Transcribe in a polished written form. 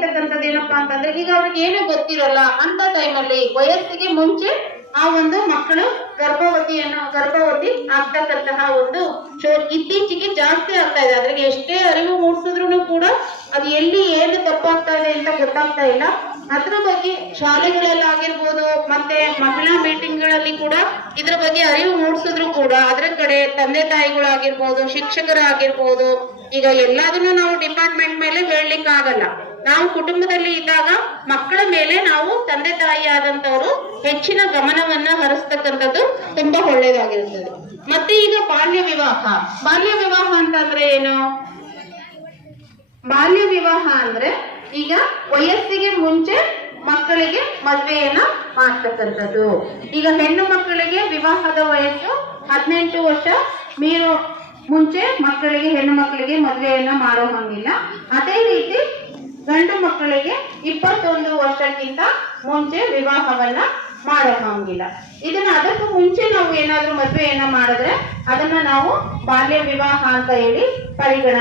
ಆಗಿರ್ತಕ್ಕಂಥದ್ದು ಏನಪ್ಪಾ ಅಂತಂದ್ರೆ, ಈಗ ಅವ್ರಿಗೆ ಏನು ಗೊತ್ತಿರಲ್ಲ ಅಂತ ಟೈಮಲ್ಲಿ ವಯಸ್ಸಿಗೆ ಮುಂಚೆ ಆ ಒಂದು ಮಕ್ಕಳು ಗರ್ಭವತಿ ಆಗ್ತಕ್ಕಂತಹ ಒಂದು ಇತ್ತೀಚೆಗೆ ಜಾಸ್ತಿ ಆಗ್ತಾ ಇದೆ. ಅದ್ರಿಗೆ ಎಷ್ಟೇ ಅರಿವು ಮೂಡಿಸಿದ್ರು ಕೂಡ ಅದು ಎಲ್ಲಿ ಏನು ತಪ್ಪಾಗ್ತಾ ಇದೆ ಅಂತ ಗೊತ್ತಾಗ್ತಾ ಇಲ್ಲ. ಅದ್ರ ಬಗ್ಗೆ ಶಾಲೆಗಳಲ್ಲಾಗಿರ್ಬೋದು, ಮತ್ತೆ ಮಹಿಳಾ ಮೀಟಿಂಗ್ಗಳಲ್ಲಿ ಕೂಡ ಇದ್ರ ಬಗ್ಗೆ ಅರಿವು ಮೂಡಿಸಿದ್ರು ಕೂಡ ಅದ್ರ ಕಡೆ ತಂದೆ ತಾಯಿಗಳಾಗಿರ್ಬೋದು, ಶಿಕ್ಷಕರಾಗಿರ್ಬೋದು, ಈಗ ಎಲ್ಲದನ್ನು ನಾವು ಡಿಪಾರ್ಟ್ಮೆಂಟ್ ಮೇಲೆ ಹೇಳಲಿಕ್ಕೆ ಆಗಲ್ಲ. ನಾವು ಕುಟುಂಬದಲ್ಲಿ ಇದ್ದಾಗ ಮಕ್ಕಳ ಮೇಲೆ ನಾವು ತಂದೆ ತಾಯಿ ಆದಂತವರು ಹೆಚ್ಚಿನ ಗಮನವನ್ನ ಹರಿಸ್ತಕ್ಕಂಥದ್ದು ತುಂಬಾ ಒಳ್ಳೇದಾಗಿರುತ್ತದೆ. ಮತ್ತೆ ಈಗ ಬಾಲ್ಯ ವಿವಾಹ ಅಂತಂದ್ರೆ ಏನು? ಬಾಲ್ಯ ವಿವಾಹ ಅಂದ್ರೆ ಈಗ ವಯಸ್ಸಿಗೆ ಮುಂಚೆ ಮಕ್ಕಳಿಗೆ ಮದುವೆಯನ್ನ ಮಾಡ್ತಕ್ಕಂಥದ್ದು. ಈಗ ಹೆಣ್ಣು ಮಕ್ಕಳಿಗೆ ವಿವಾಹದ ವಯಸ್ಸು 18 ವರ್ಷ ಮೀರು ಮುಂಚೆ ಹೆಣ್ಣು ಮಕ್ಕಳಿಗೆ ಮದುವೆಯನ್ನ ಮಾಡೋ ಹಂಗಿಲ್ಲ. ಅದೇ ರೀತಿ ಗಂಡು ಮಕ್ಕಳಿಗೆ 21 ವರ್ಷಕ್ಕಿಂತ ಮುಂಚೆ ವಿವಾಹವನ್ನ ಮಾಡೋ ಹಂಗಿಲ್ಲ. ಅದಕ್ಕೂ ಮುಂಚೆ ನಾವು ಏನಾದ್ರೂ ಮದುವೆಯನ್ನ ಮಾಡಿದ್ರೆ ಅದನ್ನ ನಾವು ಬಾಲ್ಯ ವಿವಾಹ ಅಂತ ಹೇಳಿ ಪರಿಗಣನೆ